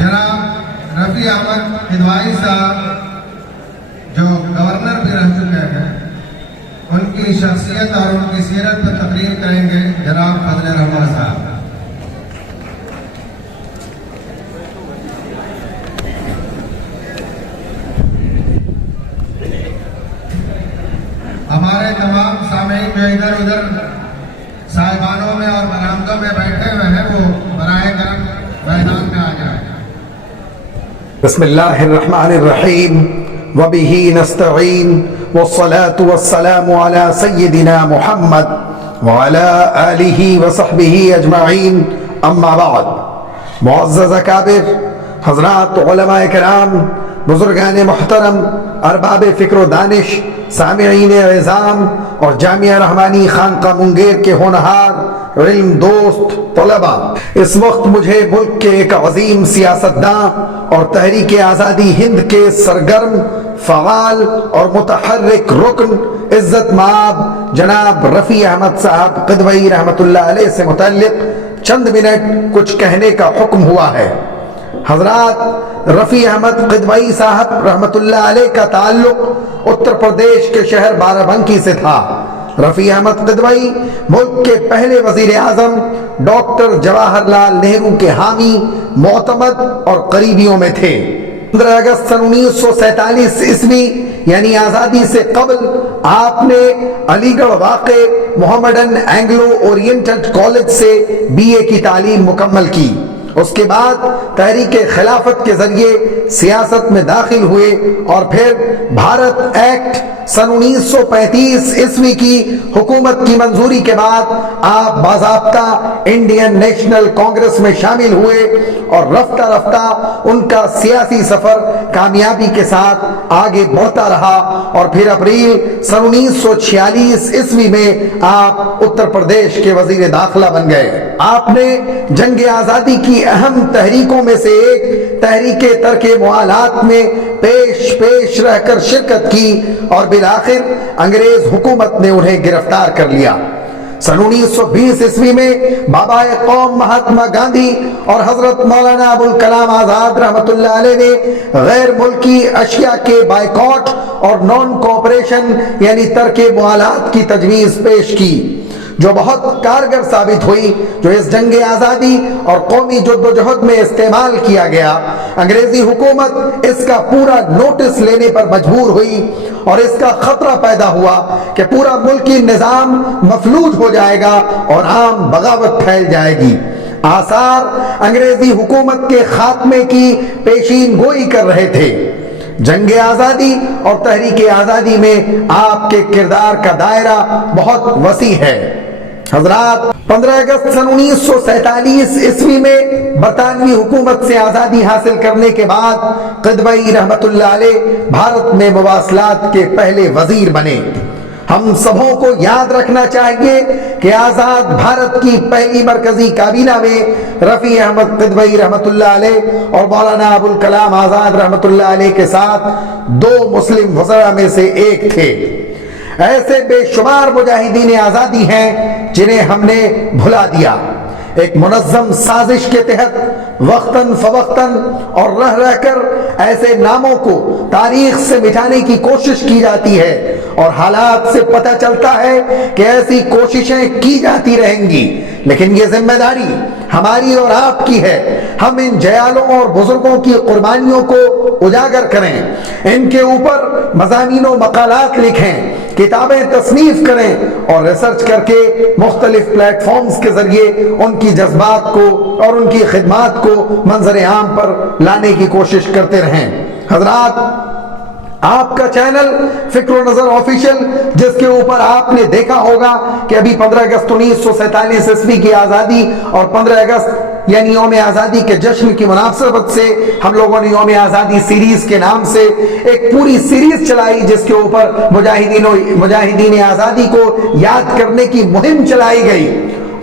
जनाब रफ़ी अहमद किदवाई साहब जो गवर्नर भी रह चुके हैं, उनकी शख्सियत और उनकी सीरत पर तकरीर करेंगे जनाब फजल रहमान साहब। हमारे तमाम सामीन जो इधर उधर साहिबानों में और बरामदों में बैठे हुए हैं वो बराए करम मैदान में आ जाए। बिस्मिल्लाहिर्रहमानिर्रहीम वबिही नस्तईन वस्सलातु वस्सलामु अला सय्यिदिना मुहम्मद व अला आलिहि व सहबिहि अजमईन अम्मा बाद। मुअज़्ज़ज़ अकाबिर हज़रात उलमाए किराम, बुजुर्गान मुहतरम, अरबाब फ़िक्र दानिश, सामिईन इज़ाम और जामिया रहमानी खानका मुंगेर के होनहार इल्म दोस्त तलबा, इस वक्त मुझे मुल्क के एक अजीम सियासतदां और तहरीक आज़ादी हिंद के सरगर्म, फ़आल और मुतहर्रिक रुकन इज़्ज़त माब जनाब रफ़ी अहमद साहब किदवई रहमतुल्लाह अलैह से मुतल्लिक़ चंद मिनट कुछ कहने का हुक्म हुआ है। हजरात रफ़ी अहमद किदवई साहब रहमतुल्लाह अलैह का ताल्लुक उत्तर प्रदेश के शहर बाराबंकी से था। रफ़ी अहमद किदवई मुल्क के पहले वजीर आज़म डॉक्टर जवाहरलाल नेहरू के हामी, मोतमद और करीबियों में थे। 15 अगस्त सन 1947 ईस्वी यानी आज़ादी से कबल आपने अलीगढ़ वाक़े मोहम्मडन एंग्लो ओरिएंटेड कॉलेज से BA की तालीम मुकम्मल की। उसके बाद तहरीक खिलाफत के जरिए सियासत में दाखिल हुए और फिर भारत एक्ट सन 1935 ईस्वी की हुकूमत की मंजूरी के बाद आप बाज़ाब्ता इंडियन नेशनल कांग्रेस में शामिल हुए और रफ्ता रफ्ता उनका सियासी सफर कामयाबी के साथ आगे बढ़ता रहा और फिर अप्रैल सन 1946 ईस्वी में आप उत्तर प्रदेश के वजीर दाखिला बन गए। आपने जंग आज़ादी की अहम तहरीकों में से एक तहरीक तर्के मुआलात में पेश रहकर शिरकत की और बिलाखिर अंग्रेज हुकूमत ने उन्हें गिरफ्तार कर लिया। सन 1920 ईस्वी में बाबा कौम महात्मा गांधी और हजरत मौलाना अबुल कलाम आजाद रहमतुल्लाह अलैह ने गैर मुल्की अशिया के बाइकॉट और नॉन कोऑपरेशन यानी तर्के मुआलात की तजवीज़ पेश की, जो बहुत कारगर साबित हुई, जो इस जंग आज़ादी और कौमी जद्दोजहद में इस्तेमाल किया गया। अंग्रेजी हुकूमत इसका पूरा नोटिस लेने पर मजबूर हुई और इसका खतरा पैदा हुआ कि पूरा मुल्की निज़ाम मफलूज हो जाएगा और आम बगावत फैल जाएगी। आसार अंग्रेजी हुकूमत के खात्मे की पेशीन गोई कर रहे थे। जंग आज़ादी और तहरीक आज़ादी में आपके किरदार का दायरा बहुत वसी है। हजरात 15 अगस्त सन 1947 ईस्वी में बरतानवी हुकूमत से आज़ादी हासिल करने के बाद किदवई रहमतुल्लाह अलैह भारत में मवासलात के पहले वजीर बने। हम सबों को याद रखना चाहिए कि आज़ाद भारत की पहली मरकजी काबीना में रफ़ी अहमद किदवई रहमतुल्लाह अलैह और मौलाना अबुल कलाम आज़ाद रहमतुल्लाह अलैह के साथ 2 मुस्लिम वज़रा में से एक थे। ऐसे बेशुमार मुजाहिदीन आज़ादी हैं जिन्हें हमने भुला दिया। एक मुनज़्ज़म साजिश के तहत वक्तन फवक्तन और रह रहकर ऐसे नामों को तारीख से मिटाने की कोशिश की जाती है और हालात से पता चलता है कि ऐसी कोशिशें की जाती रहेंगी, लेकिन ये जिम्मेदारी हमारी और आपकी है। हम इन जयालों और बुजुर्गों की कुर्बानियों को उजागर करें, इनके ऊपर मज़ामीन व मकालात लिखें, किताबें तस्नीफ करें और रिसर्च करके मुख्तलिफ प्लेटफॉर्म्स के जरिए उनकी जज्बात को और उनकी खिदमात को मंजर आम पर लाने की कोशिश करते रहें। हजरात, आपका चैनल फिक्र नजर ऑफिशियल, जिसके ऊपर आपने देखा होगा कि अभी 15 अगस्त 1947 ईस्वी की आज़ादी और 15 अगस्त यानी यौम आज़ादी के जश्न की मुनासबत से हम लोगों ने यौम आज़ादी सीरीज के नाम से एक पूरी सीरीज चलाई, जिसके ऊपर मुजाहिदीन आज़ादी को याद करने की मुहिम चलाई गई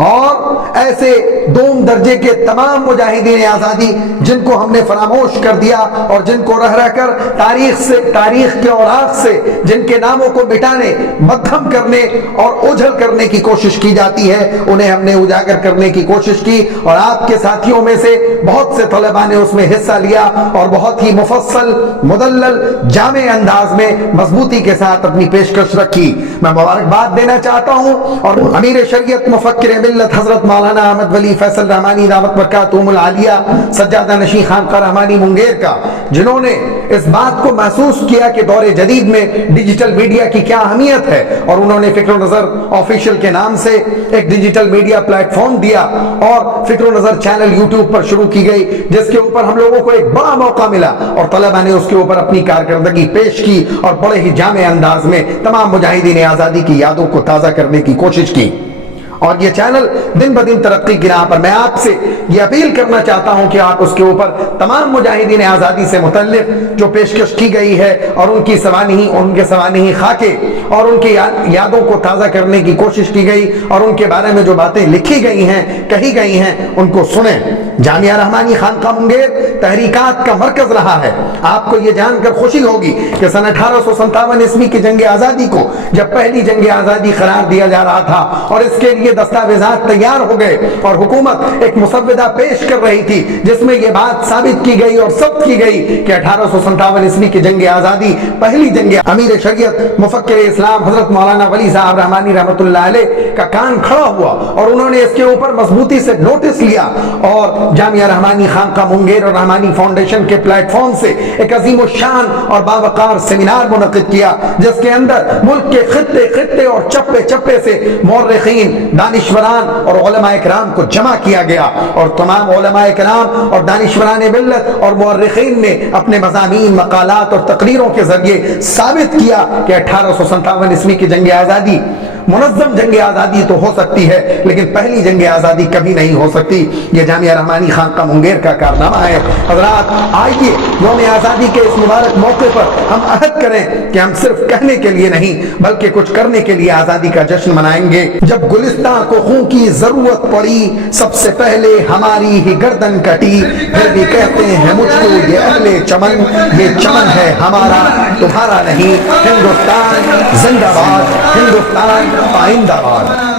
اور ایسے دوم درجے کے تمام مجاہدین آزادی جن کو ہم نے فراموش کر دیا اور جن کو رہ رہ کر تاریخ کے اوراق سے جن کے ناموں کو مٹانے، مدھم کرنے اور اوجھل کرنے کی کوشش کی جاتی ہے، انہیں ہم نے اجاگر کرنے کی کوشش کی، اور آپ کے ساتھیوں میں سے بہت سے طلباء نے اس میں حصہ لیا اور بہت ہی مفصل، مدلل، جامع انداز میں مضبوطی کے ساتھ اپنی پیشکش رکھی۔ میں مبارکباد دینا چاہتا ہوں اور امیر شریعت مفکر ملت حضرت مولانا احمد ولی فیصل رحمانی دامت برکاتہم العالیہ سجادہ نشین خانقاہ رحمانی منگیر کا، جنہوں نے اس بات کو محسوس کیا کہ دور جدید میں ڈیجیٹل میڈیا کی کیا اہمیت ہے، اور انہوں نے فکر و نظر آفیشیل کے نام سے ایک ڈیجیٹل میڈیا پلیٹ فارم دیا اور فکر و نظر چینل یوٹیوب پر شروع کی گئی، جس کے اوپر ہم لوگوں کو ایک بڑا موقع ملا اور طلباء نے اس کے اوپر اپنی کارکردگی پیش کی اور بڑے ہی جامع انداز میں تمام مجاہدین آزادی کی یادوں کو تازہ کرنے کی کوشش کی۔ اور یہ چینل دن بدن ترقی کی راہ پر، میں آپ سے یہ اپیل کرنا چاہتا ہوں کہ آپ اس کے اوپر تمام مجاہدین آزادی سے متعلق جو پیشکش کی گئی ہے اور ان کے سوانحی خاکے اور ان کی یادوں کو تازہ کرنے کی کوشش کی گئی اور ان کے بارے میں جو باتیں لکھی گئی ہیں، کہی گئی ہیں، ان کو سنیں۔ جامعہ رحمانی خانقاہ منگیر تحریکات کا مرکز رہا ہے۔ آپ کو یہ جان کر خوشی ہوگی کہ سن 1857 عیسوی کی جنگ آزادی کو جب پہلی جنگ آزادی قرار دیا جا رہا تھا اور اس کے لیے دستاویزات تیار ہو گئے اور حکومت ایک مسودہ پیش کر رہی تھی جس میں یہ بات ثابت کی گئی اور ثبت کی گئی کہ 1857 عیسوی کی جنگ آزادی پہلی جنگ، امیر شریعت مفکر اسلام حضرت مولانا ولی صاحب رحمانی رحمۃ اللہ علیہ کا کان کھڑا ہوا اور انہوں نے اس کے اوپر مضبوطی سے نوٹس لیا اور جامعہ رحمانی خانقاہ منگیر اور رحمانی فاؤنڈیشن کے پلیٹ فارم سے ایک عظیم الشان اور باوقار سیمینار منعقد کیا، جس کے اندر ملک کے خطے اور چپے چپے سے مورخین، دانشوران اور علماء کرام کو جمع کیا گیا، اور تمام علماء کرام اور دانشوران ملت اور مورخین نے اپنے مضامین، مقالات اور تقریروں کے ذریعے ثابت کیا کہ 1857 عیسوی کی جنگ آزادی منظم جنگ آزادی تو ہو سکتی ہے لیکن پہلی جنگ آزادی کبھی نہیں ہو سکتی۔ یہ جامعہ رحمانی خانقاہ منگیر کا کارنامہ ہے۔ حضرات، آئیے یوم آزادی کے اس مبارک موقع پر ہم عہد کریں کہ ہم صرف کہنے کے لیے نہیں بلکہ کچھ کرنے کے لیے آزادی کا جشن منائیں گے۔ جب گلستان کو خون کی ضرورت پڑی، سب سے پہلے ہماری ہی گردن کٹی، پھر بھی کہتے ہیں مجھ کو یہ اہل چمن، یہ چمن ہے ہمارا تمہارا نہیں۔ ہندوستان زندہ باد، ہندوستان آئندہ باد۔